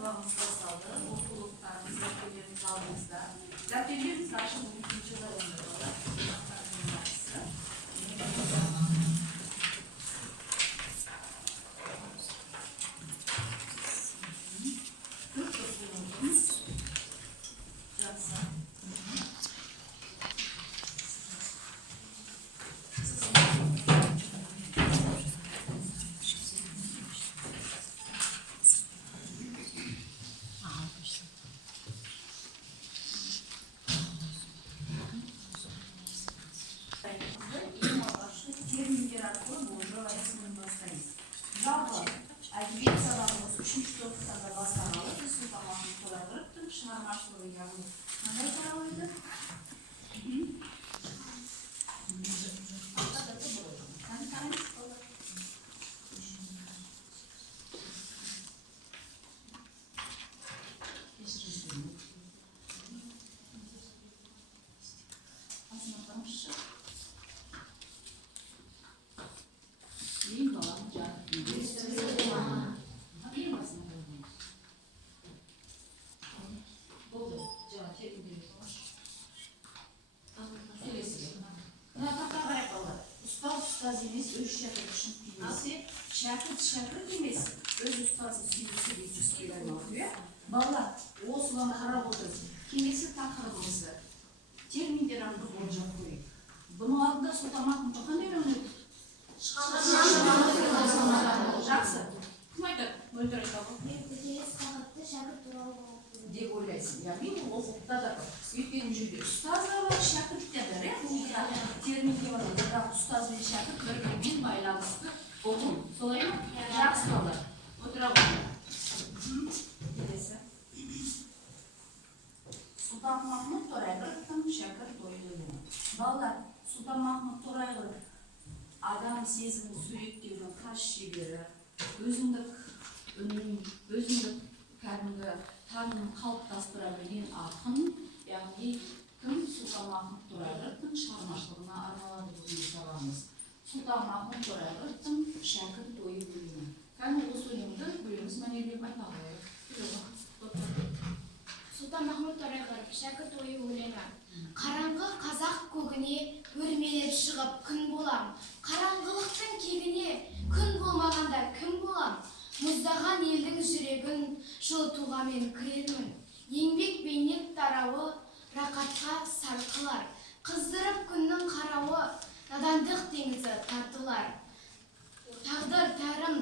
сабағымыз басталды. Оқулықтарымыз, дәптерлеріміз алдыңызда. Дәптерлерімізді ашып екінші залында болады. Терминдер арқылы болжау әдісімен бастаймыз. Жалпы әдебиет сабағымыз 3-ші топтарда басталады. Біз Сұлтанмахмұт Торайғыровтың шығармашылығы яғни қандай таралады? Ұстаз емес, өз шәкірт үшін келмесе, шәкірт емес, өз ұстазын сүйдесі деп жүзкелі айналды. Балалар, осыған қарап отырыз. Келесі тақырыбымызды терминдер арқылы болжап көрейік. Бұның алдында Сұлтанмахмұт қандай өңір? Жақсы. Кім айтады? Мөлдір айтады. Келесі тақырыпты шәкірт туралы деп ойлайсың. Яғни оқулықта да өйткені жерде ұстаз да бар, шәкірт те бар. Терминге бар, бірақ ұстаз бен шәкірт бір-бірімен байланысты ұғым. Солай ма? Жақсы балалар. Отыра қойыңдар. Келесі. Сұлтанмахмұт Торайғыровтың шәкірт ойы. Балалар, Сұлтанмахмұт Торайғыров адам сезімін суреттеудің хас шебері, өзіндік үнін, өзіндік кәдімгі таным қалыптастыра білген ақын, яғни кім? Сұлтанмахмұт Торайғыровтың шығармашылығына арналады бүгінгі сабағымыз. Сұлтанмахмұт Торайғыровтың шәкірт ойы бөлімі. Кәдімгі осы өлеңді бөліміз мәнерлеп айта қояйық. Сұлтанмахмұт Торайғыров шәкірт ойы өлеңі. Қараңғы қазақ көгіне өрмелеп шығып күн болам. Қараңғылықтың кегіне күн болмағанда кім болам? Мұздаған елдің жүрегін жылытуға мен кірермін. Еңбек бейнет тарауы рақатқа сарқылар. Қыздырып күннің қарауы надандық теңізі тартылар. Тағдыр тәрім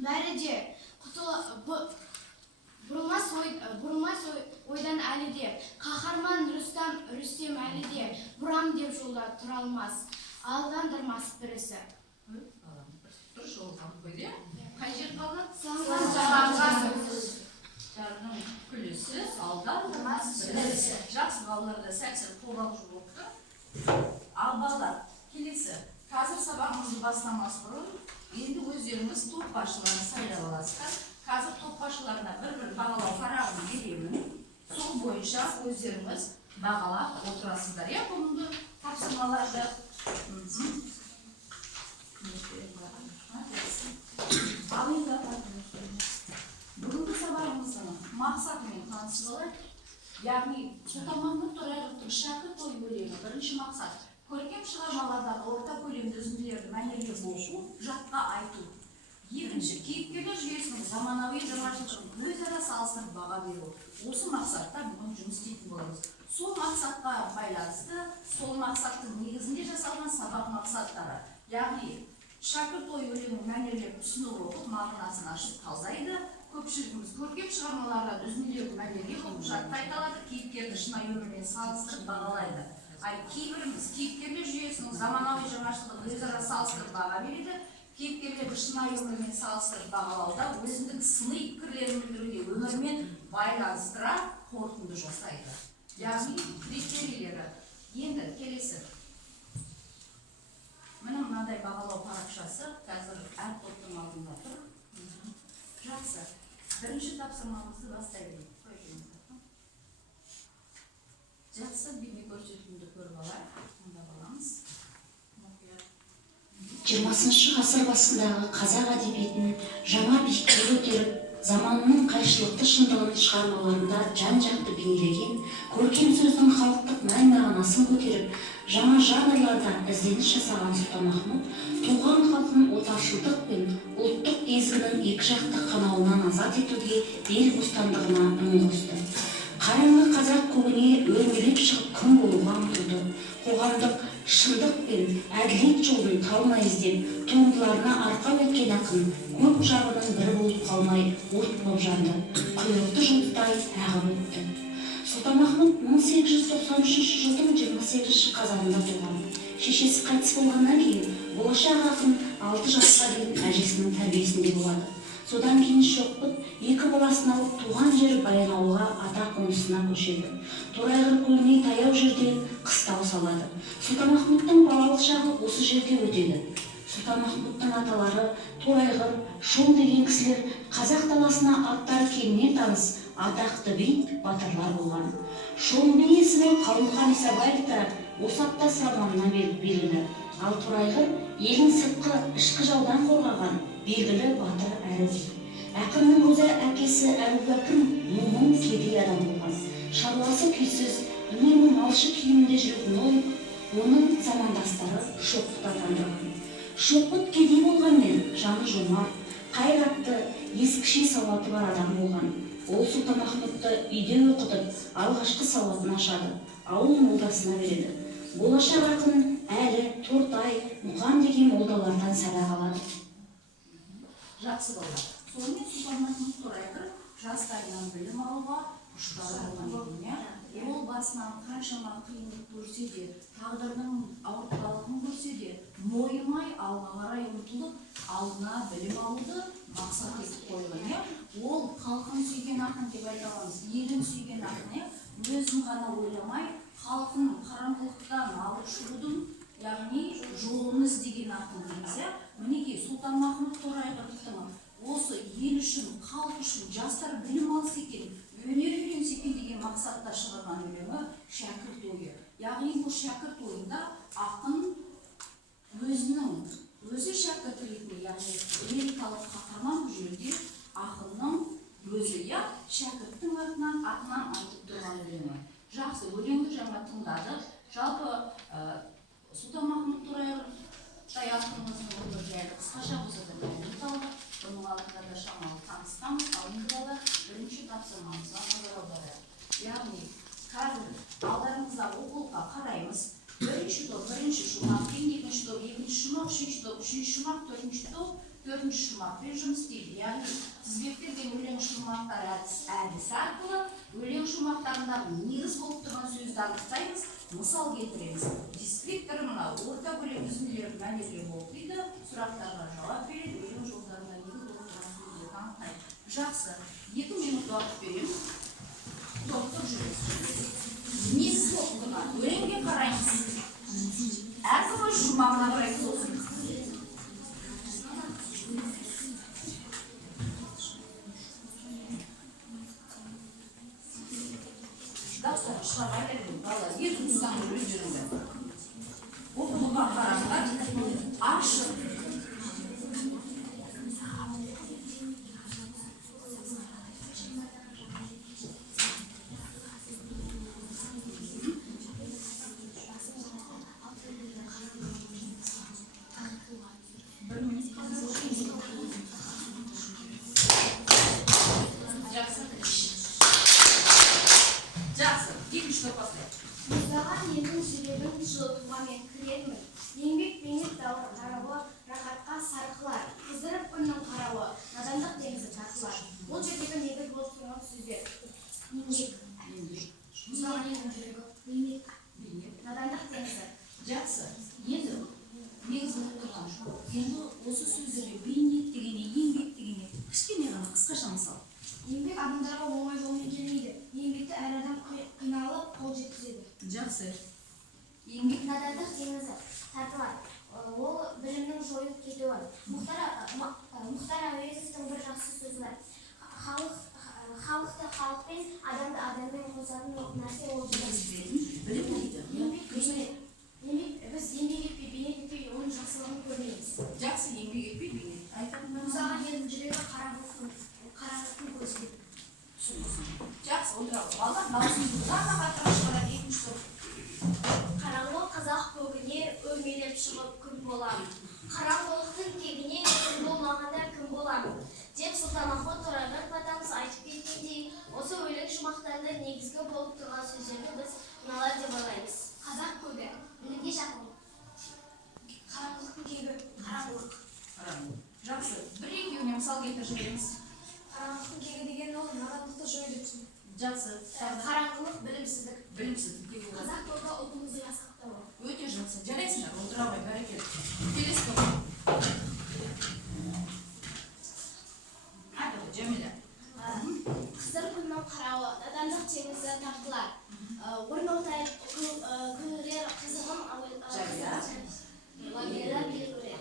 бәрі де бұрылмас ойдан әлі де. Қаһарман Рүстем әлі де бұрам деп жолда тұра алмас. Алдандырмас бірісі. Дұрыс жолдан қойды. Қай жер қалды? Жарының күлісі, алдандырмас бірісі. Жақсы балаларда сәтсіз қолдау болыпты. Ал балалар, келесі. Қазір сабағымызды бастамас бұрын, енді өздеріңіз топ басшыларын сайлап аласыздар. Қазір топ басшыларына бір-бір бағалау парағын беремін. Сол бойынша өздеріңіз бағалап отырасыздар. Бұнды тапсырмаларды бүгінгі сабағымыздың мақсатымен танысып алайық. Яғни Сұлтанмахмұт Торайғыровтың шәкірт ойы өлеңі бірінші мақсат. Көркем шығармалардағы орта көлемді үзінділерді мәнерлеп оқу, жатқа айту. Екінші, кейіпкерлер жүйесінің заманауи жаңашылдығын өзара салыстырып баға беру. Осы мақсатта бүгін жұмыс істейтін боламыз. Сол мақсатқа байланысты, сол мақсаттың негізінде жасалған сабақ мақсаттары. Яғни шәкірт ойы өлеңін мәнерлеп түсініп оқып, мағынасын ашып талдайды. Көпшілігіміз көркем шығармалардан үзінділерді мәнерлеп оқып, жатқа айта алады, кейіпкерді шынайы өмірмен салыстырып бағалайды. Кейбіріміз кейіпкерлер жүйесінің заманауи жаңашылдығын өзара салыстырып баға береді. Кейіпкерлерді шынайы өмірмен салыстырып бағалауда өзіндік сыни пікірлерін білдіруде өмірмен байланыстыра қорытынды жасайды. Яғни критерийлері. Енді келесі. Міне мынадай бағалау парақшасы қазір әр топтың алдында тұр. Жақсы. Бірінші тапсырмамызды бастай берейік. Жақсы, бейне көрсетілімді көріп алайық. Онда баламыз. 20 ғасыр басындағы қазақ әдебиетін жаңа биікке көтеріп, заманының жайшылықты шындығын шығармаларында жан-жақты бейнелеген, көркем сөздің халықтық мән-мағынасын көтеріп, жаңа жанрларда ізденіс жасаған Сұлтанмахмұт туған халқын отаршылдық пен ұлттық езгінің екіжақты қанауынан азат етуге ел бостандығына үн қосты. Қараңғы қазақ көгіне өрмелеп шығып күн болуға ұмтылды. Қоғамдық шындық пен әділет жолын талмай іздеп, туындыларына арқау еткен ақын көп жағының бірі болып қалмай от болып жанды, құйрықты жұлдыздай ағып өтті. Сұлтанмахмұт 1893 жылдың 28 қазанында туған. Шешесі қайтыс болғаннан кейін болашақ ақын 6 жасқа дейін әжесінің тәрбиесінде болады. Содан кейін Шоқпыт екі баласын алып туған жері Баянауылға ата қонысына көшеді. Торайғыр көліне таяу жерде қыстау салады. Сұлтанмахмұттың балалық шағы осы жерде өтеді. Сұлтанмахмұттың аталары Торайғыр, Шол деген кісілер қазақ даласына аттары кеңінен таныс атақты би батырлар болған. Шол би есімі Қабылхан Исабаевта осы апта сарманына белгілі. Ал Торайғыр елін сыртқы ішкі жаудан қорғаған белгілі батыр әрі би. Ақынның өзі әкесі Әбубәкір момын кедей адам болған. Шаруасы күйсіз, үнемі малшы киімінде жүретін оның замандастары Шоқпыт атандырған. Шоқпыт кедей болғанмен жаны жомарт, қайратты, ескіше сауаты бар адам болған. Ол Сұлтанмахмұтты үйде оқытып, алғашқы сауатын ашады, ауыл молдасына береді. Болашақ ақын Әлі, Тортай, Мұқан деген молдалардан сабақ алады. Жақсы болды. Сонымен Сұлтанмахмұт Торайғыр жастайынан білім алуға құштар болған екен. Ол басынан қаншама қиындық көрсе де, тағдырдың ауыртпалығын көрсе де, мойымай алға қарай ұмтылып, алдына білім алуды мақсат етіп қойған. Ол халқын сүйген ақын деп айта аламыз, елін сүйген ақын, өзін ғана ойламай, халқын қараңғылықтан алып шығудың, яғни жолын іздеген ақын дейміз. Мінекей Сұлтанмахмұт Торайғыровтың осы ел үшін, халық үшін жастар білім алса екен, өнер үйренсе екен деген мақсатта шығарған өлеңі шәкірт ойы. Яғни бұл шәкірт ойында ақын өзі шәкірт ретінде, яғни лирикалық қаһарман жөнінде ақынның өзі шәкірттің атынан айтып тұрған өлеңі. Жақсы, өлеңді жаңа тыңдадық. Жалпы Сұлтанмахмұт Торайғыровтай ақынымыздың өмір жайлы қысқаша болса да мәлімет алып, бұның алдында да шамалы таныстамыз. Ал енді бірінші тапсырмамызға назар аударайық. Яғни қазір алдарыңызда оқулыққа қараймыз. Бірінші топ, бірінші шумақ, екінші топ, екінші шумақ, үшінші топ, үшінші шумақ, төртінші топ, төртінші шумақпен жұмыс істейді. Яғни тізбектелген өлең шумақтар әдісі арқылы өлең шумақтарындағы негіз болып тұрған сөзді анықтаймыз, мысал келтіреміз. Дискриптор мына орта көлем үзінділерді мәнерлеп оқиды, сұрақтарға жауап береді, өлең жолдарында негіз болып тұрған сөздерді анықтайды. Жақсы, 2 минут уақыт беремін. Тоқтық жүріңіз. Негіз болып тұрған өлеңге қараймыз. Әркім өз шумағына қарай болсын. Дауыстар шығарға беремін, бала, екі тұстан өз жүріңді. Оқулыққа қараңдар, ашық. Мұздаған елдің жүрегін жылытуға мен кіретмін. Еңбек бейнет тарауы, рахатқа сарқылар. Қыздырып күннің қарауы, надандық теңізі тартылар. Бұл жердегі негіз болып тұрған сөздер. Еңбек. Мұздаған елдің жүрегі, бейнет, надандық теңізі. Жақсы. Енді негіз болып тұрған. Енді осы сөздерге бейнет дегене, еңбек дегене кішкене ғана қысқаша мысал. Еңбек адамдарға оңай жолмен келмейді. Еңбекті әр адам қиналып қол жеткізеді. Жақсы. Еңбек надандық теңізі тартылар. Ол білімнің жойылып кетуі. Мұхтар Әуезовтің бір жақсы сөзі бар. Халықты халықпен, адамды адаммен қосатын нәрсе ол білім дейді. Біз еңбек етпей, бейнет етпей, оның жақсылығын көрмейміз. Жақсы, еңбек етпей, бейнет. Мұздаған елдің жүрегі қараңғылықтың көзі. балдар даусыңыздан қатырып шығарады екінші топ. Қараңғы қазақ көгіне өрмелеп шығып күн боламын. Қараңғылықтың кегіне күн болмағанда кім боламын? Деп Сұлтанмахмұт Торайғыров атамыз айтып кеткендей, осы өлең шумақтарында негізгі болып тұрған сөздерді біз мыналар деп ойлаймыз. Қазақ көгі білімге жақын. Қараңғылықтың кегі қараңғылық. Жақсы, бір-екеуіне мысал келтіріп жіберіңіз. Қараңғылықтың кегі деген ол надандықты жойды түсін. Жақсы, Қараңғылық білімсіздік. білімсіздік. Қазақ көгі ұлтымызды асқақтауы. Өте жақсы, жарайсыңдар, отыра қой, бәрекелді. Келесі топ. Айтады, Жәмила. Қызыр күннің қарауы, надандық теңізі тартылар. Орнаутай күнілер қызығын лагерлер белгілер.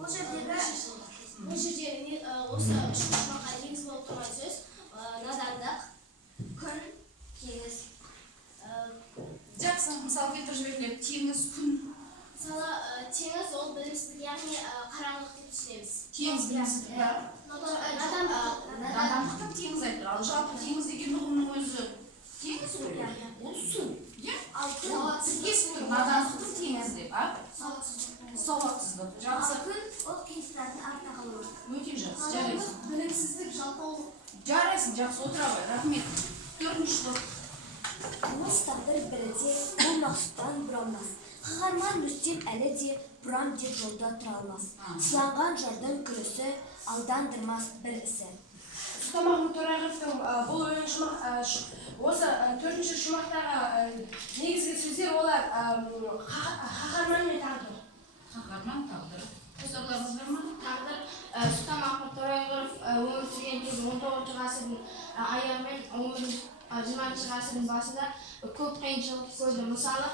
Бұл жерде осы үш шумаққа негіз болып тұрған сөз надандық, күн, теңіз. Жақсы, мысал келтіріп жіберіңдер. Теңіз, күн. Мысалы, теңіз ол білімсіздік, яғни қараңғылық деп түсінеміз. Теңіз білімсіздік бар. Надандықтың теңіз айтыр. Ал жалпы теңіз деген ұғымның өзі теңіз ғой. Ол су. Ал күн Надандықтың теңіз деп, сауатсыздық. Жақсы. күн ол қиыншылықтың артта қалуы. Өте жақсы, жарайсың. Білімсіздік, жалқаулық. Жарайсың, жақсы, отыра қой, рахмет. Төртінші топ. Өз тағдыр біріде бұл мақсұттан бұрамас. Қаһарман Рүстем әлі де бұрам деп жолда тұра алмас. Сыланған жардың күресі алдандырмас бір ісі. Сұлтанмахмұт Торайғыровтың бұл өлең осы төртінші шумақтағы негізгі сөздер олар қаһарман мен тағдыр. Қаһарман, тағдыр. Қосарларыңыз бар ма? Тағдыр Сұлтанмахмұт Торайғыров өмір сүрген кезде 19 ғасырдың аяғы мен 20 ғасырдың басында көп қиыншылық көрді. Мысалы,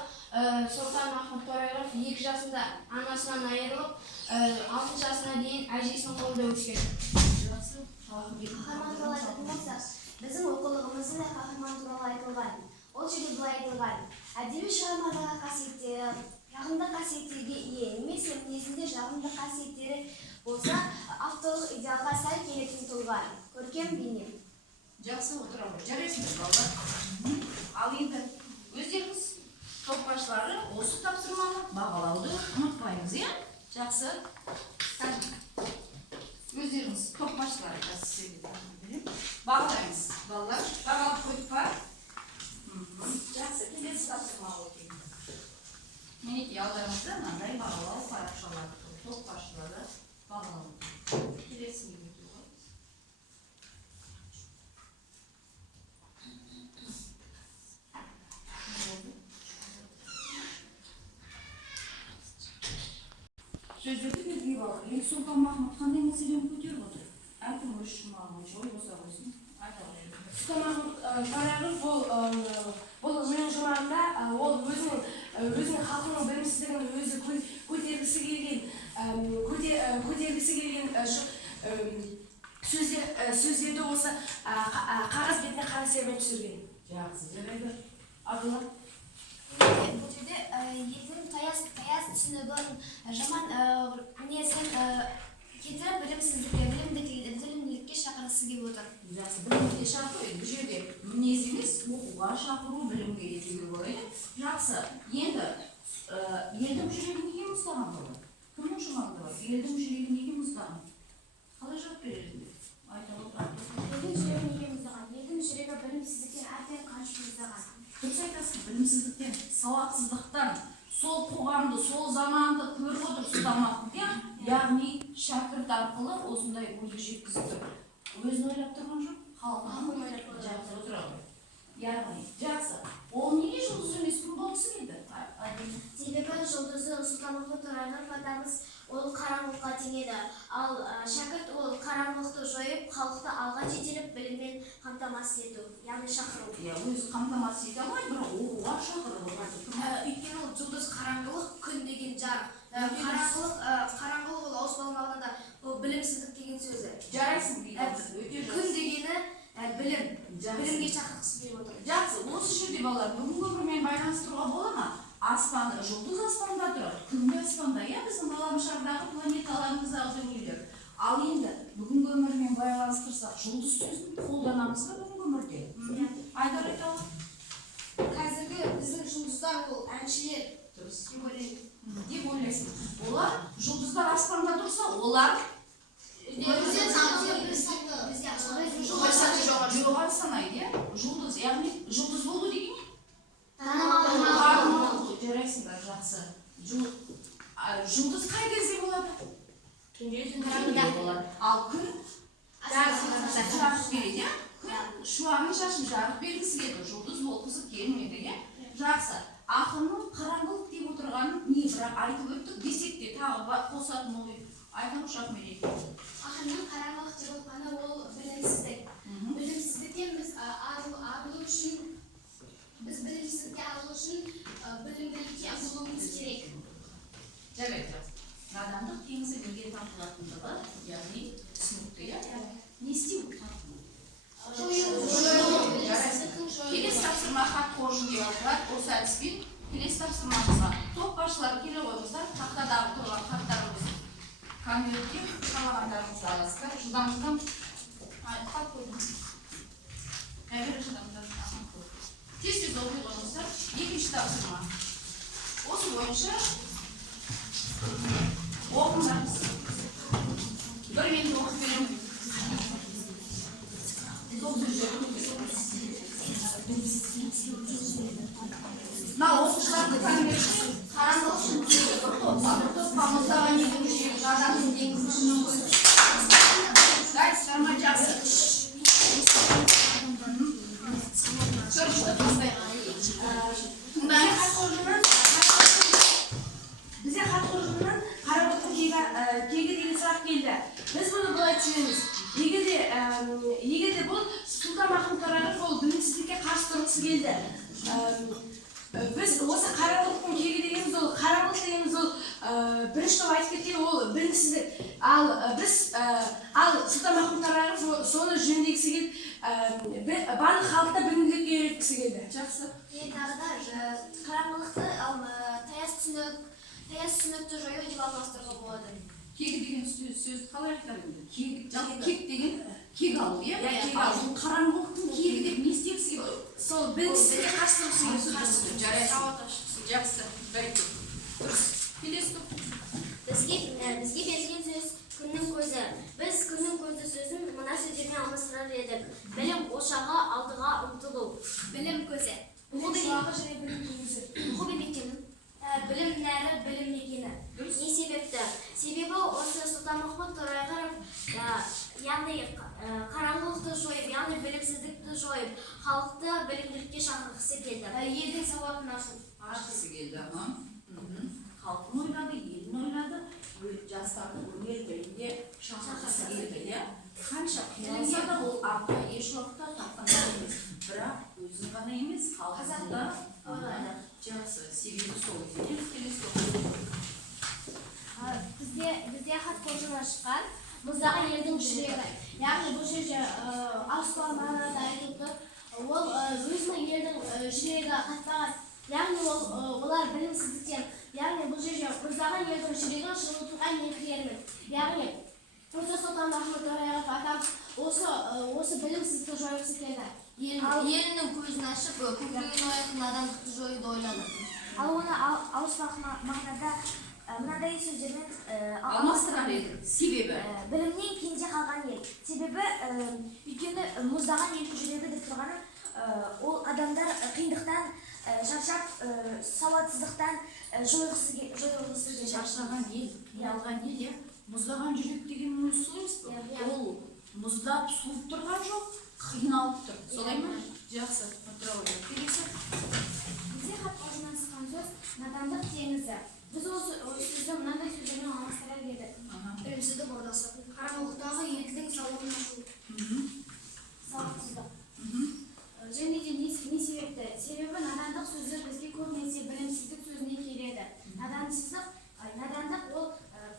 Сұлтанмахмұт Торайғыров 2 жасында анасынан айырылып, 6 жасына дейін әжесінің қолында өскен. Жақсы. Қаһарман туралы айтатын болсақ, біздің оқулығымызда да қаһарман туралы айтылған. Ол жерде былай айтылған: әдеби шығармадағы қасиеттері жағымды қасиеттерге ие, немесе мінезінде жағымды қасиеттері болса, авторлық идеалға сай келетін тұлға, көркем бейне. Жақсы, отыра қой. Жарайсыңдар, балалар. Ал енді өздеріңіз топ басшылары осы тапсырманы бағалауды ұмытпаймыз, иә? Жақсы. Өздеріңіз топ басшылары бағалаймыз. Балалар, бағалып қойдық па? Жақсы, келесі тапсырма оқиын. Мінекей алдарыңызда мынандай бағалау парақшалары тұр. Топ басшылары бағалау. Келесі мінекей ғой. Сөздерді белгілеп алайық. Енді Сұлтанмахмұт қандай мәселені көтеріп отыр? Әркім өз шумағын жой қоса қойсын. Айта қойсын. Сұлтанмахмұт Торайғыров бұл өлең шумағында ол өзінің халқының білімсіздігін өзі көтергісі келген сөздерді осы қағаз бетіне қара сермен түсірген. Жақсы, жарайды. Абдулла. Бұл жерде елдің таяз түсінігін, жаман мінезін кетіріп білімділікке шақырғысы келіп отыр. Жақсы, білімге шақыру. Бұл жерде мінез емес, оқуға шақыру, білімге етуге болады. Жақсы, енді елдің жүрегін неге мұздаған болады? Кімнің шумағында бар? Елдің жүрегін неге мұздаған? Қалай жауап береріңдер? Айта отырады. Елдің жүрегі неге мұздаған? Елдің жүрегі білімсіздіктен әбден қаншық мұздаған. Дұрыс айтасың, білімсіздіктен, сауатсыздықтан, сол қоғамды, сол заманды көріп отыр Сұлтанмахмұт, яғни шәкірт арқылы осындай ойды жеткізіп тұр. Өзін ойлап тұрған жоқ, халқын ойлап тұрған. Жақсы, отыра қой. Яғни, жақсы. Ол неге жұлдыз емес күн болғысы келді? Себебі жұлдызы Сұлтанмахмұт Торайғыров атамыз ол қараңғылыққа теңеді. Ал шәкірт ол қараңғылықты жойып, халықты алға жетелеп біліммен қамтамасыз ету, яғни шақыру. Өзі қамтамасыз ете алмайды, бірақ оқуға шақырып отыр. Өйткені ол жұлдыз қараңғылық, күн деген жарық. Қараңғылық ол ауыспалмағында ол білімсіздік деген сөзі. Жарайсың дейді. Күн дегені білім. Білімге шақырғысы келіп отыр. Жақсы, осы жерде балалар бүгінгі өмірмен байланыстыруға бола ма? Аспанда, жұлдыз аспанда тұрады, күнгі аспанда, біздің ғаламшардағы шардағы планеталарымыздағы дүниелер. Ал енді бүгінгі өмірмен байланыстырсақ, жұлдыз сөзін қолданамыз ба бүгінгі өмірде? қайда айтады? қазіргі біздің жұлдыздар ол әншілер Дұрыс. деп ойлаймын. Деп ойлайсың. Олар жұлдыздар аспанда тұрса, олар жоғары санайды, иә? Жұлдыз, яғни жұлдыз болу деген не? Танымал. Жарайсыңдар, жақсы. Жұлдыз қай кезде болады? Түнде болады. Ал күн жарық береді, иә? Күн шуағын шашып жарық бергісі келді, жұлдыз болғысы келмеді, иә? Жақсы. Ақынның қараңғылық деп отырғанын не, бірақ айтып өттік десек те тағы қосатын ой. Айтамыз Ақмерек. Ақынның қараңғылық деп отырғаны ол білімсіздік. Білімсіздіктен біз арылу үшін, білімсіздікке арылу үшін білімділікке ұмтылуымыз керек. Жарайды. Надандық теңізі неге тартылатындығы, яғни түсінікті, иә? Не істеу? Келесі тапсырма хат қоржын деп аталады. Осы әдіспен келесі тапсырмамызға топ басшылары келе қойыңыздар. Тақтадағы тұрған хаттарымыз конвертке қалағандарыңызды аласыздар. Жылдам хат қойыңыз. Тез оқи қойыңыздар. Екінші тапсырма. Осы бойынша оқыңдарыңыз. Бір минут оқып беремін. Мына оқушыларды конвертте қараңғылық үшін бір топқа мұздаған екі мүшел жадатын енгізуші мүмкін. Дайс, жарма жақсы. Көрішті бастайық. Бізде хат қоржынынан қарақұрттың кегі деген сұрақ келді. Біз бұны былай түсінеміз. Егер де бұл Сұлтанмахмұт Торайғыров ол білімсіздікке қарсы тұрғысы келді. Біз осы қарақұрттың кегі дегеніміз ол бірінші топ айтып кеткен ол білімсіздік. Ал Сұлтанмахмұт Торайғыров соны жөндегісі келді. Барлық халықта білімділікке үйреткісі келді. Жақсы. Тағы да қараңғылықты таяз түсінікті жою деп алмастыруға болады. Кегі деген сөзді қалай айтады? Кек деген кек алу, иә? Қараңғылықтың кегі деп не істегісі келді? Сол білімсіздікке қарсы тұрғысы келді. Жарайсың. Жақсы. Дұрыс. Келесі топ. Бізге берілген сөз күннің көзі. Біз күннің көзі сөзін мына сөздермен алмастырар едік. Білім ошағы, алдыға ұмтылу. Білім көзі. Оқу мекені. Білім нәрі білім мекені. Не себепті? Себебі осы Сұлтанмахмұт Торайғыров яғни қараңғылықты жойып, яғни білімсіздікті жойып, халықты білімділікке шақырғысы келді. Елдің сауатын Ашқысы келді. Халқын ойлады, елін ойлады, жастарды өнер білімге шақырғысы келді, иә? Қанша қиналса да ол артқа еш уақытта тапқан емес. Бірақ өзін ғана емес, халқын да ойлады. Жақсы, себебі сол екен. Келесі топ. Бізде хат қоржыны шыққан мұздаған елдің жүрегі. Яғни бұл жерде ауыспалы мағынада айтылып тұр. Ол өзінің елдің жүрегі қатпаған. Яғни олар білімсіздіктен. Яғни бұл жерде мұздаған елдің жүрегін жылытуға ниетлермен. Яғни осы Сұлтанмахмұт Торайғыров атамыз осы білімсіздікті жойғысы келді. Елінің көзін ашып, көкірегін оятын адамдықты жоюды ойлады. Ал оны ауыспалы мағынада мынадай сөздермен Алмастырар еді. Себебі? білімнен кенже қалған ел. Себебі өйткені мұздаған елдің жүрегі деп тұрғаны ол адамдар қиындықтан шаршап, сауатсыздықтан жойғысы келді. Шаршаған ел, қиналған ел, иә? Мұздаған жүрек деген өзі сол емес пе? Ол мұздап суып тұрған жоқ, қиналып тұр. Солай ма? Жақсы. Келесі. Бізде хат қоржынынан шыққан сөз надандық теңізі. Біз осы сөзді мынандай сөздермен алмастырар едік. Білімсіздік ордасы. Қараңғылықтағы елдің сауатын ашу. Сауатсыздық. Және де не себепті? Себебі надандық сөзі бізге көбінесе білімсіздік сөзіне келеді. Надандық ол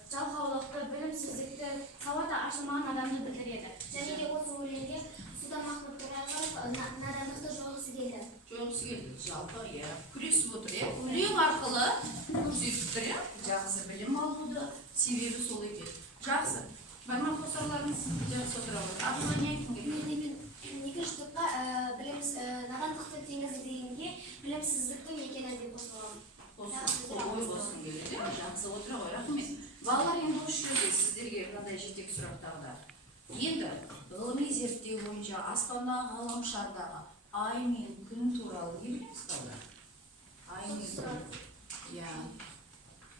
жалқаулықты, білімсіздікті, сауаты ашылмаған адамды білдіреді. Және де осы өлеңде Сұлтанмахмұт Торайғыров надандықты жойғысы келді. Жойғысы келді. Жалпы, иә. Күресіп отыр, иә. Өлең арқылы көрсетіп тұр, иә. Жақсы білім алуды, себебі сол екен. Жақсы. Бар ма қосарларыңыз? Жақсы отыра отыр. Абылға не айтқың келеді? Екінші топқа жетек сұрақтағы да. Енді ғылыми зерттеу бойынша аспандағы ғаламшардағы ай мен күн туралы не білеміз балалар? Ай мен күн. Иә.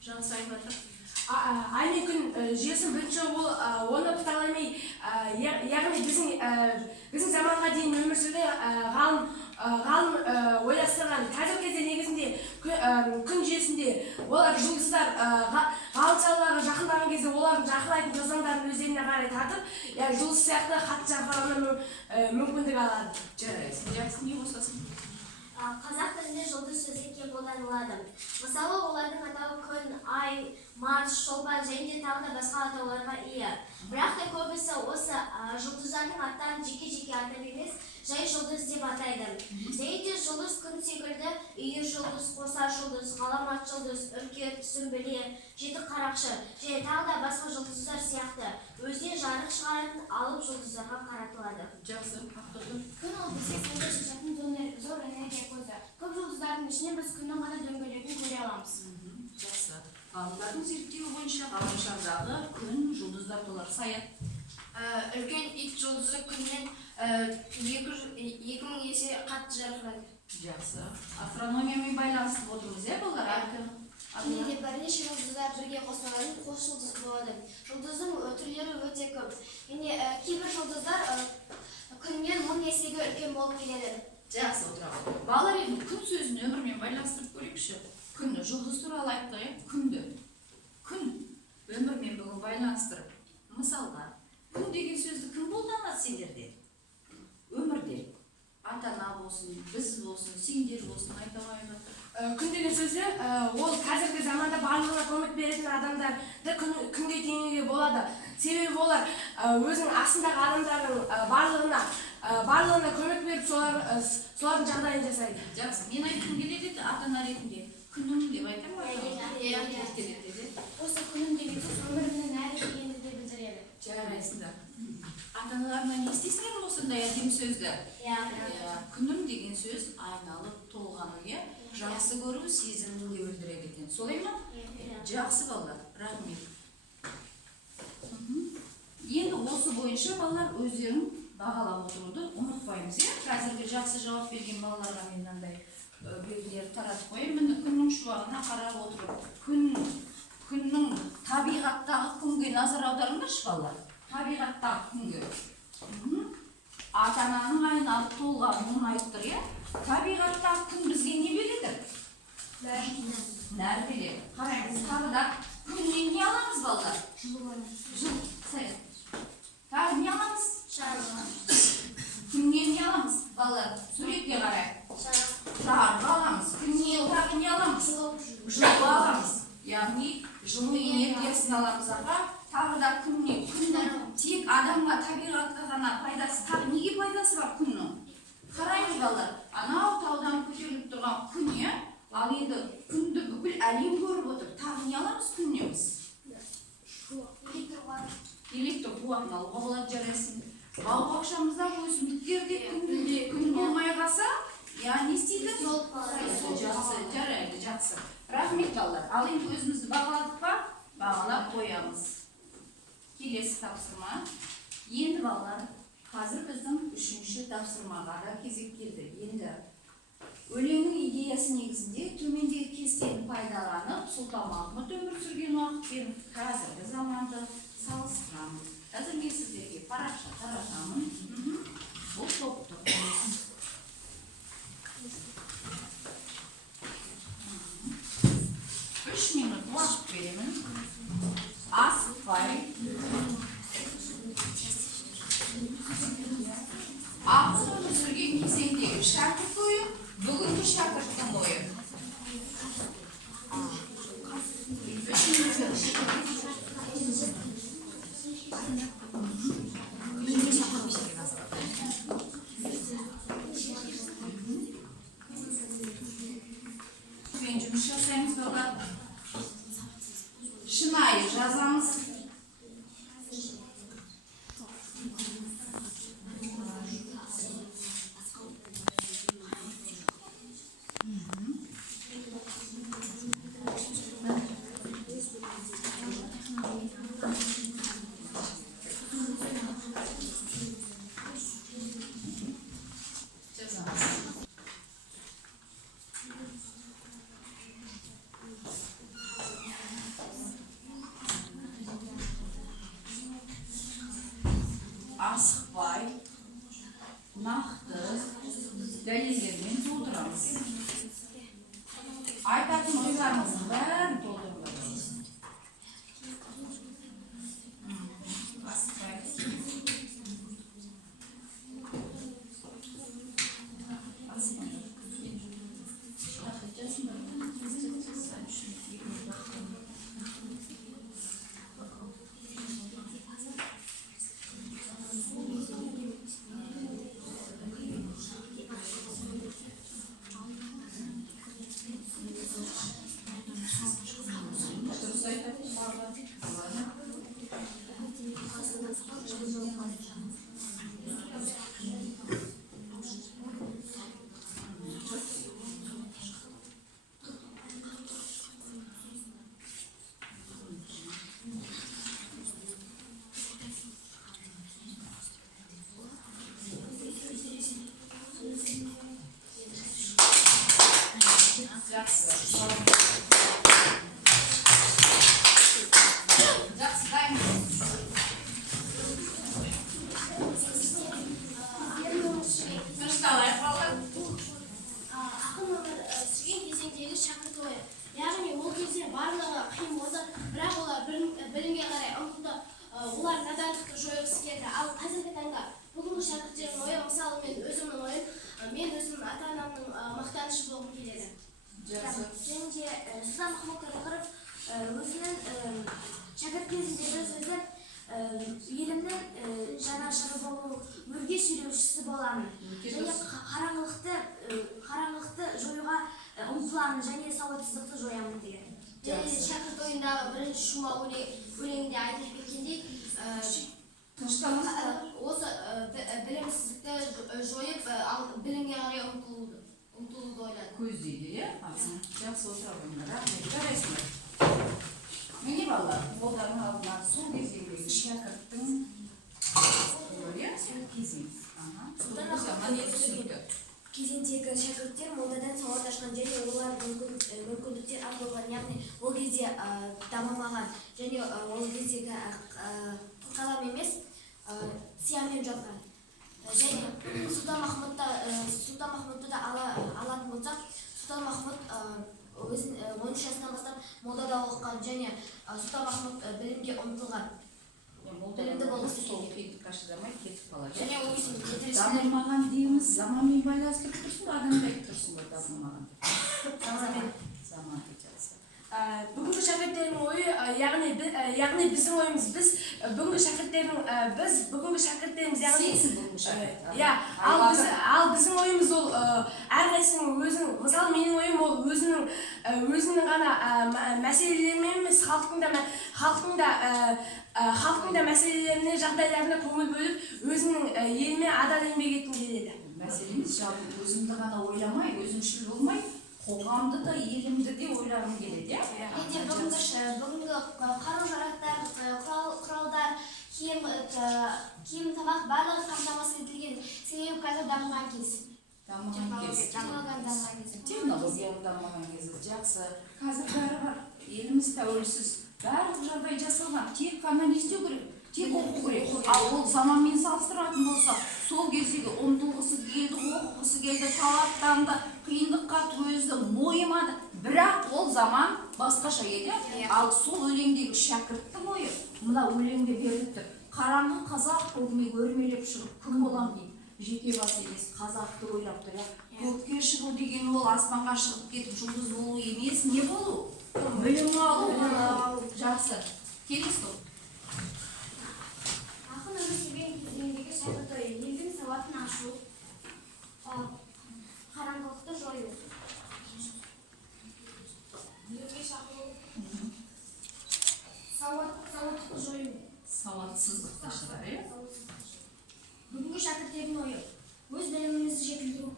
Жақсы айтып жатыр. Ай мен күн жүйесін бірінші оны тұталамай, яғни біздің заманға дейін өмір сүрген ғалым ойластырған қазіргі кезде негізінде күн жүйесінде олар жұлдыздар ғаламшарларға жақындаған кезде олардың жақындайтын жылдамдарын өздеріне қарай тартып, жұлдыз сияқты қатты жарқырауына мүмкіндік алады. Жарайсың, жақсы, не қосасың? Қазақ тілінде жұлдыз сөзі кең қолданылады. Мысалы, олардың атауы күн, ай, марс, шолпан және де тағы да басқа атауларға ие. Бірақ та көбісі осы жұлдыздардың аттарын жеке-жеке атап емес, жай жұлдыз деп атайды. Және де жұлдыз күн секілді үйір жұлдыз, қосар жұлдыз, ғаламат жұлдыз, үркер, сүмбіле, жеті қарақшы және тағы да басқа жұлдыздар сияқты өзіне жарық шығаратын алып жұлдыздарға қаратылады. Жақсы, ақтырдым. Күн ол бізге сәйкес шашатын зор энергия көзі. Көп жұлдыздардың ішінен біз күннің ғана дөңгелегін көре аламыз. Жақсы. Ғалымдардың зерттеуі бойынша ғаламшардағы күн жұлдыздар толар саят. Үлкен ит жұлдызы күннен 2000 есе қатты жарқырайды. Жақсы. Астрономиямен байланысып отырмыз, балалар? Күнде бірнеше жұлдыздар бірге қосылған қос жұлдыз болады. Жұлдыздың түрлері өте көп. Кейбір жұлдыздар күннен 1000 есеге үлкен болып келеді. Жақсы, отырамыз. Балалар, енді күн сөзін өмірмен байланыстырып көрейікші. Күнді, жұлдыз туралы айттық, күнді. Күн өмірмен бүгін байланыстырып. Мысалға, күн деген сөзді кім қолданады сендерде? Өмірде. Ата-ана болсын, біз болсын, сендер болсын, айта қойыңыз. Күн деген сөзі, ол қазіргі заманда барлығына көмек беретін адамдарды күнге теңеуге болады. Себебі олар өзінің астындағы адамдардың барлығына көмек беріп, солардың жағдайын жасайды. Жақсы, мен айтқым келеді, ата-ана ретінде күнім деп айтам ба? Осы күнім деген сөз өмірінің нәрі дегенді де білдіреді. Жарайсыңдар. Ата-аналарына не істейсіңдер осындай әдемі сөзді? Күнім деген сөз айналып толғану, жақсы көру сезімін де білдіреді екен. Солай ма? Жақсы балалар, рахмет. Енді осы бойынша балалар өздерін бағалап отыруды ұмытпаймыз. Қазіргі жақсы жауап берген балаларға мен мынандай белгілерді таратып қоямын. Күннің шуағына қарап отырып, күннің табиғаттағы күнге назар аударыңдаршы балалар. Табиғаттағы күнге. Ата-ананың айналып толғанын айттыр, табиғаттағы күн бізге не береді? Нәр береді. Қараймыз, тағы да күннен не аламыз балалар? Жыл. Тағы не аламыз? Күннен не аламыз балалар? Суретке қарай. Жарық аламыз. Күннен тағы не аламыз? Жылу аламыз. Яғни жылу энергиясын аламыз. Тағы да күннен, күннің тек адамға, табиғатқа ғана пайдасы, тағы неге пайдасы бар күннің? Қараймыз балалар, анау таудан көтеріліп тұрған күн, ал енді күнді бүкіл әлем көріп отыр. Тағы не аламыз күннен? Электр қуатын алуға болады, жарайсың. Бау-бақшамыздағы өсімдіктерде күн болмай қалса, не істейді? Жақсы, жарайды, жақсы. Рахмет балалар. Ал енді өзімізді бағаладық па? Бағалап қоямыз. Келесі тапсырма. Енді балалар, қазір біздің 3-ші тапсырмаға да кезек келді. Енді өлеңнің идеясы негізінде төмендегі кестені пайдаланып, Сұлтанмахмұт өмір сүрген уақытпен қазіргі заманды салыстырамыз. Қазір мен сіздерге парақша таратамын. Бұл топты. 3 минут уақыт беремін. Асықпай. Ақыл өмір сүрген кезеңдегі шәкірт ойы, бүгінгі шәкірттің ойы. Жұмыс жасаймыз балалар. Шынайы жазамыз. нақты дәлелдермен толтырамыз. Айтатын ойларымыздың бәрін толтырып. Ақын өмір сүрген кезеңдегі шәкірт ойы. Яғни ол кезде барлығы қиын болды, бірақ олар білімге қарай ұмтылды. Олар надандықты жойғысы келді. Ал қазіргі таңда бүгінгі шәкірттердің ойы, мысалы мен өзімнің ойым, мен өзімнің ата-анамның мақтанышы болғым келеді. Және Сұлтан Махмұт Тореқыров өзінің шәкірт кезінде өзі елімнің жанашыры болу, өрге сүйреушісі боламын. Және қараңғылықты жоюға ұмтыламын және сауатсыздықты жоямын деген. Және шәкірт ойындағы бірінші шума өлеңінде айтылып кеткендей, осы білімсіздікті жойып, ал білімге қарай ұмтылуды ойлады. Көздейді, иә? Жақсы отыра рахмет. Жарайсыңдар. Міне балалар, қолдарының алдына сол кезеңдегі шәкірттің кезең. Кезеңдегі шәкірттер молдадан сауат ашқан және олар мүмкіндіктер аз болған, яғни ол кезде дамымаған және ол кездегі қалам емес сиямен жазған. Және Сұлтан Махмұтты да алатын болсақ, Сұлтан Махмұт 13 жасынан бастап молдада оқыған және Сұлтан Махмұт білімге ұмтылған. Білімді болғысы келген. Қиындыққа шыдамай кетіп қалады. Және ол үшін дамымаған дейміз, заманмен байланыстырып тұрсың ба, адамды айтып тұрсың ба дамымаған? Заман жақсы. Бүгінгі шәкірттердің ойы, яғни біздің ойымыз, бүгінгі шәкірттеріміз, ал біздің ойымыз ол әрқайсының өзінің, мысалы менің ойым ол өзінің ғана мәселелерімен емес, халықтың да мәселелеріне, жағдайларына көңіл бөліп, өзінің еліне адал еңбек еткім келеді. Мәселеміз жалпы өзімді ғана ойламай, өзімшіл болмай, қоғамды да, елімді де ойлағым келеді, иә? Менде бүгінгі қару-жарақтар, құралдар, киім, тамақ барлығы қамтамасыз етілген. Себебі қазір дамыған кез. Технология дамыған кезі жақсы. қазір бәрі бар. Еліміз тәуелсіз. Барлық жағдай жасалған. Тек қана не істеу керек? Тек оқу керек. Ал ол заманмен салыстыратын болса, сол кездегі ұмтылғысы келді, оқығысы келді, талаптанды, қиындыққа төзді, мойымады. Бірақ ол заман басқаша еді. Ал сол өлеңдегі шәкірттің ойы, мына өлеңде беріліп тұр. Қараңғы қазақ көкме өрмелеп шығып күн болам дейді. Жеке бас емес, қазақты ойлап тұр. Көкке шығу деген ол аспанға шығып кетіп жұлдыз болу емес, не болу? Білім алу. Жақсы. Келіс бұл. Ақын өмір сүрген кезеңдегі шәкірт ойы, елдің сауатын ашу, қараңғылықты жою. Білімге шақыру, сауаттылықты жою. Сауатсыздықты шығарайық. Бүгінгі шәкірттердің ойы, өз білімімізді жетілдіру.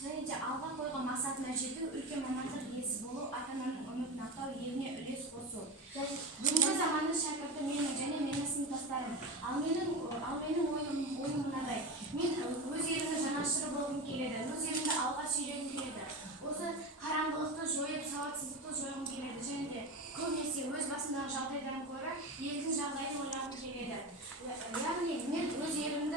Және де алға қойған мақсатына жету, үлкен мамандық иесі болу, ата-ананың үмітін ақтау, еліне үлес қосу. Бүгінгі заманның шәкірті менің және менің сыныптастарым. Ал менің ойым мынадай. Мен өз елімнің жанашыры болғым келеді, өз елімді алға сүйрегім келеді. Осы қараңғылықты жойып, сауатсыздықты жойғым келеді. Және де көбінесе өз басындағы жағдайдан гөрі елдің жағдайын ойлағым келеді. Яғни мен өз елімді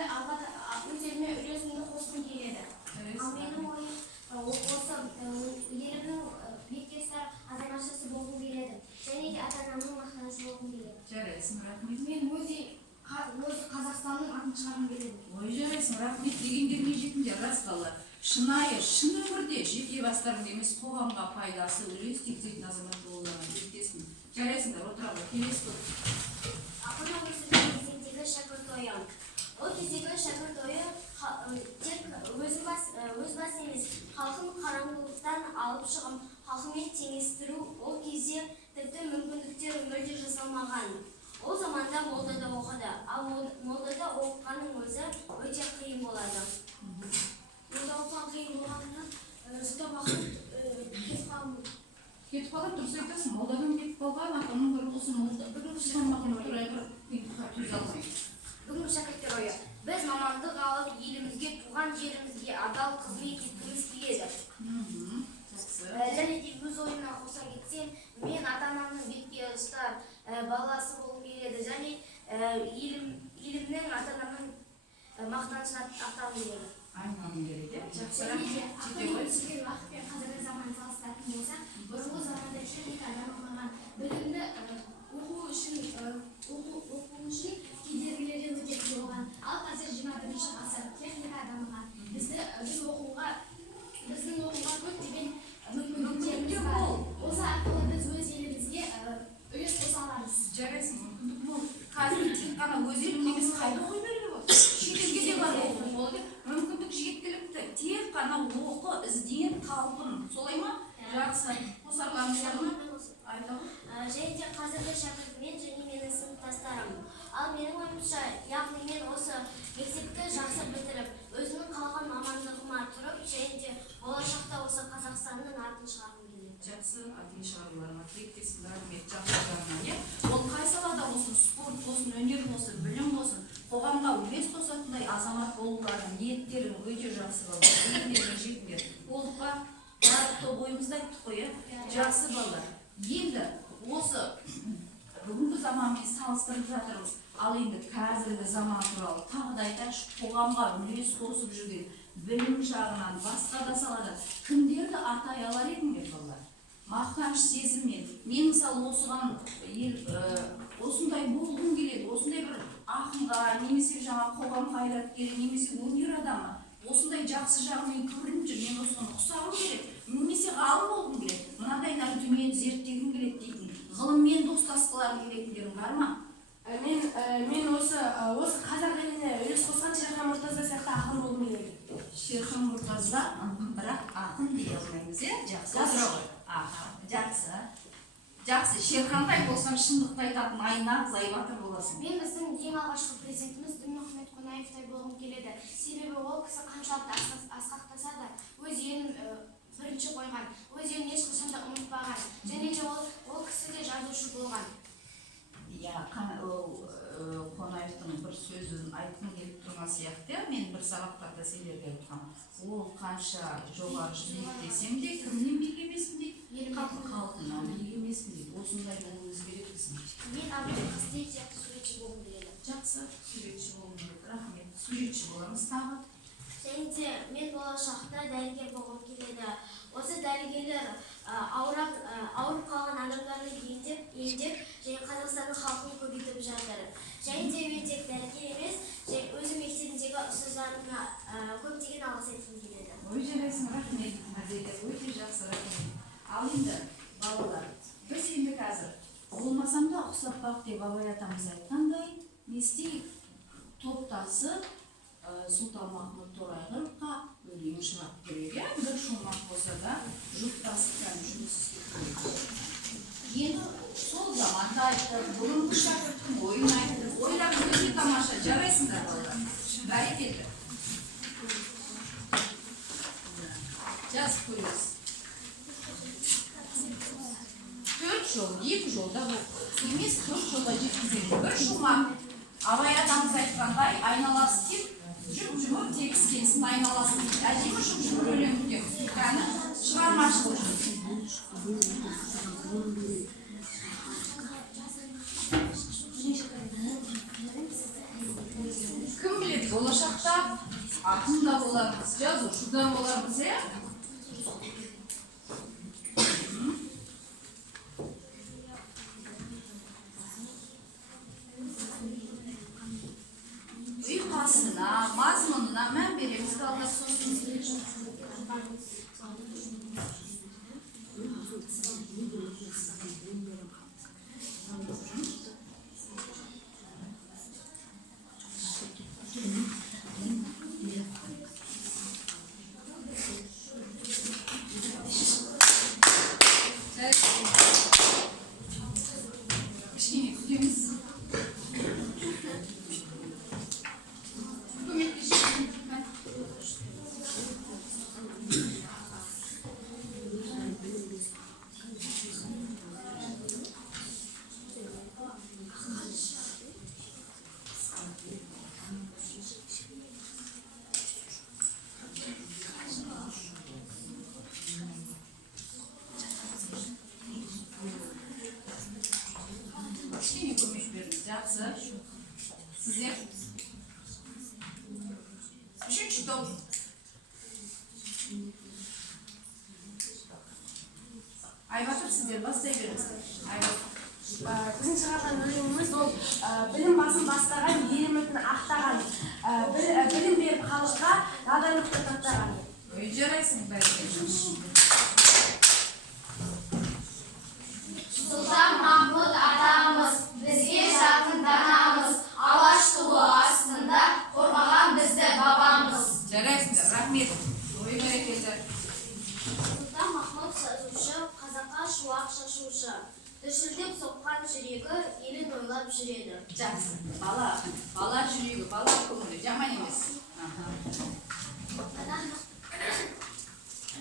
Ой жарайсың, рахмет дегендеріңе жетіңдер, рас балалар. Шынайы, шын өмірде жеке бастарың емес қоғамға пайдасы үлес тигізетін азамат болуына ниеттесің. Жарайсыңдар, отыра келесі көп. Ақын ауызының кезеңдегі шәкірт ойы. Ол кездегі шәкірт ойы тек өз бас емес, халқын қараңғылықтан алып шығып, халқымен теңестіру. Ол кезде тіпті мүмкіндіктер мүлде жасалмаған. Ол заманда молдада оқыды, ал молдада оқығанның өзі өте қиын болады. Молда оқыған қиын болғанынан Сұлтанмахмұт Кетіп қалған, дұрыс айтасың, молдадан кетіп қалған, атаның бір болсын, молда бір Сұлтанмахмұт туралы бір қиындыққа төзе алмайды. Бүгін шәкірттер ойы. Біз мамандық алып, елімізге, туған жерімізге адал қызмет еткіміз келеді. Және де өз ойына қоса кетсем, мен ата-анамның бетке ұстар баласы болғым келеді. Және елімнің ата-анамның мақтанышына аттағым келеді. Айналым керек, жақсы. Және де ақын өткен уақыт пен қазіргі заман салыстыратын болсақ, бұрынғы заманда жүр екі адам оқымаған білімді оқу үшін кедергілері өте көп болған. Ал қазір 21-ші ғасыр техника дамыған. Біздің оқуға көптеген мүмкіндіктеріміз бар. Осы арқылы біз өз елімізге үлес қоса аламыз. Жарайсың, мүмкіндік мол. Қазір тек қана өз елімде емес, қайда оқи беруге болады. Шетелге де бар оқу болды. Мүмкіндік жеткілікті. Тек қана оқы, ізден, талпын. Солай ма? Жақсы. Қосарларыңыздар ма? Айта ғой. Және де қазіргі шәкіртмен және менің сыныптастарым. Ал менің ойымша, яғни мен осы мектепті жақсы бітіріп, өзімнің қалған мамандығыма тұрып, және де болашақта осы Қазақстанның атын шығарғым келеді. Жақсы, атын шығаруларыңа тілектеспін, рахмет, жақсыларыңа. Ол қай салада болсын, спорт болсын, өнер болсын, білім болсын, қоғамға үлес қосатындай азамат болуларың, ниеттерің өте жақсы балалар. Ниеттеріңе жетіңдер. Болдық па? Барлық топ ойымызда айттық қой, жақсы балалар. Енді осы бүгінгі заманмен салыстырып жатырмыз. Ал енді қазіргі заман туралы тағы да айтайықшы, қоғамға үлес қосып жүрген білім жағынан, басқа да салада кімдерді атай алар едіңдер балалар? Мақтаныш сезіммен. Мен мысалы осыған осындай болғым келеді, осындай бір ақынға, немесе жаңа қоғам қайраткері, немесе өнер адамы, осындай жақсы жағымен көрініп жүр, мен осыған ұқсағым келеді, немесе ғалым болғым келеді, мынадайлар дүниені зерттегім келеді дейтін, ғылыммен достасқыларың келетіндерің бар ма? Мен осы қазақ еліне үлес қосқан Шерхан Мұртаза сияқты ақын болғым келеді. Шерхан Мұртаза, бірақ ақын дей алмаймыз, жақсы. Жақсы. Жақсы, Шерхандай болсаң шындықты айтатын айна Зайбатыр боласың. Мен біздің ең алғашқы президентіміз Дінмұхамед Қонаевтай болғым келеді. Себебі ол кісі қаншалықты асқақтаса да өз елін бірінші қойған, өз елін ешқашан да ұмытпаған. Және де ол кісі де жазушы болған. Қонаевтың бір сөзін айтқым келіп тұрған сияқты, мен бір сабақтарда сендерге айтқам. Ол қанша жоғары жүзмектесем де, кімнен биік емеспін дейді? Халқынан биік емеспін дейді. Осындай болуымыз керекпісің. Мен Абдулқастеев сияқты суретші болғым келеді. Жақсы, суретші болғым келеді. Рахмет. Суретші боламыз тағы. Және де мен болашақта дәрігер болғым келеді. Осы дәрігерлер ауырып қалған адамдарды емдеп, және Қазақстанның халқын көбейтіп жатыр. Және де мен тек дәрігер емес, өзі мектебіндегі ұстаздарына көптеген алғыс айтқым келеді. Ой жарайсың, рахмет. Өте жақсы, рахмет. Ал енді, балалар, біз енді қазір болмасам да ұқсап бақ деп абай атамыз айтқандай, не істейік? Топтасып Сұлтанмахмұт Торайғыровқа өлең шығарып керек, бір шумақ болса да жұптасып жұмыс істеп. Енді сол заманда айтты, бұрынғы шәкірттің ойын айтты, ойлар өте тамаша, жарайсыңдар балалар. Бәрекелді. Жазып көресіз. 4 жол, 2 жолда емес 4 жолда жеткізеді. Бір шумақ. Абай атамыз айтқандай, айналасы тек жұмыр тегіскенсін айналасын. Әдемі жұмыр өлең күтеміз. Кәні шығармашылық. Кім біледі, болашақта ақын да болармыз, жазушы да болармыз, ұйқасына, Кішкене күтеміз. Көмектесеміз. Кішкене көмек беріңіз. Жақсы. Сіздер? Үшінші топ. Айбатыр, сіздер бастай беріңіз. Айбатыр. Біздің шығарған өлеңіміз ол білім басын бастаған, ел үмітін ақтаған, білім беріп халыққа надандықты таптаған. Ой, жарайсың, бәрекелді. Сұлтанмахмұт атамыз, бізге жақын данамыз, алаш туы астында қорғаған бізді бабамыз. Жарайсыңдар, рахмет. Ой, бәрекелді. Сұлтанмахмұт жазушы, қазаққа шуақ шашушы, дүрсілдеп соққан жүрегі елін ойлап жүреді. Жақсы. Бала жүрегі, бала көңілі, жаман емес.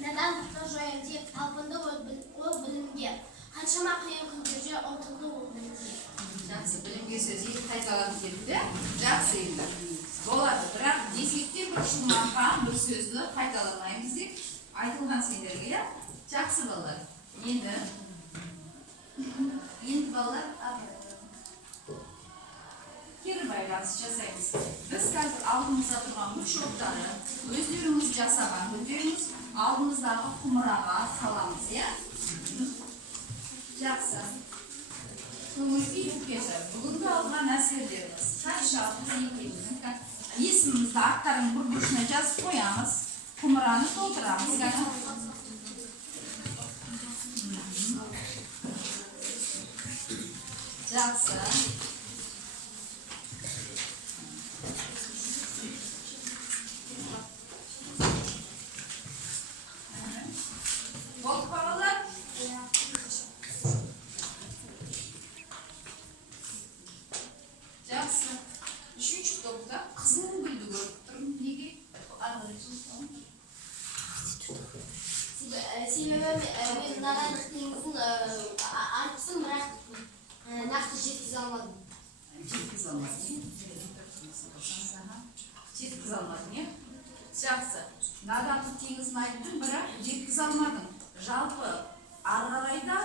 Надандықты жоям деп талпынды ол білімге, қаншама қиын күндерде ұмтылды ол білімге. Жақсы, білімге сөз екі қайталанып кетті. Жақсы енді. Болады, бірақ десекте бір шумаққа бір сөзді қайталамаймыз деп айтылған сендерге, иә? Жақсы балалар. Енді балалар кері байланыс жасаймыз. Біз қазір алдымызда тұрған үш оқтары өздеріңіз жасаған өздеріңіз алдымыздағы құмыраға саламыз, иә? Жақсы. Көңіл-күй бүкеті. Бүгінгі алған әсерлеріміз қаншалықты екенін есімімізді аттардың бір бұрышына жазып қоямыз. Құмыраны толтырамыз. Жақсы. Болды балалар? Жақсы. Үшінші топта қызыл гүлді көріп тұрмын. Неге? Себебі мен надандық теңізін айтсын, бірақ нақты жеткізе алмадым. Жеткізе алмадың, иә? Жақсы. Надандық теңізін айттың, бірақ жеткізе алмадың. Жалпы ары қарайда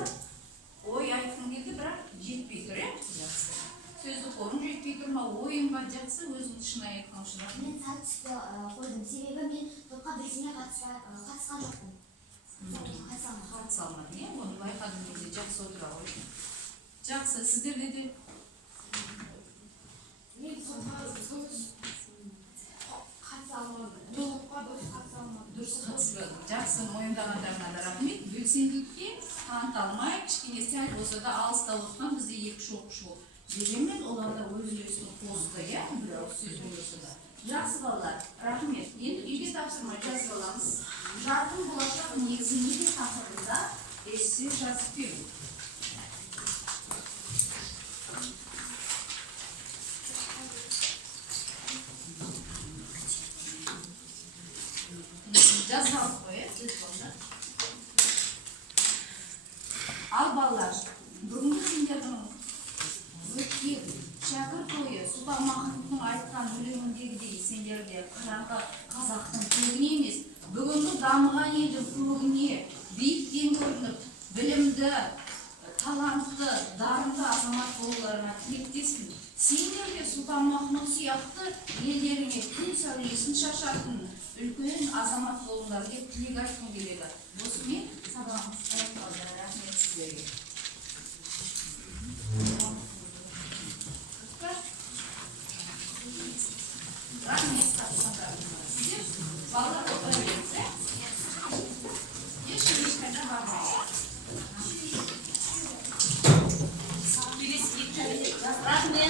ой айтқың келді, бірақ жетпей тұр, иә? Жақсы. Сөзді қорың жетпей тұр ма, ойың ба, жақсы, өзіңді шынайы айтқан шырақ. Мен сәт түсті қойдым, себебі мен топқа белсене қатысқан жоқпын. Қатыса алмадың, иә? Оны байқадың кезде жақсы отыра қойдың. Жақсы, сіздерде де? Мен топқа қатыса алмадым. Дұрыс қатыспадың. Жақсы, мойындағандарына да рахмет. Белсенділікке таныталмай, кішкене сәл болса да алыста отырған бізде екі шоқ. Дегенмен оларда өз үлесін қосты, иә? Бір ауыз сөз болса да. Жақсы балалар, рахмет. Енді үйге тапсырма жазып аламыз. Жарқын болашақ негізі неге тақырыбында эссе жазып беру. Жазалып қой, ал балалар, бүгінгі сендердің өткен шәкір тойы Сұлтанмахмұттың айтқан өлеңіндегідей сендерде қараңғы қазақтың тегіне емес, бүгінгі дамыған елдің көңіне биіктен көрініп, білімді, талантты, дарынды азамат болуларына тілектеспін. Сендер де Сұлтанмахмұт сияқты елдеріңе күн сәулесін шашатын үлкен азамат болыңдар деп тілек айтқым келеді. Осымен сабағымыз аяқталды. Рахмет сіздерге. Рахмет, сіздер балалар бар.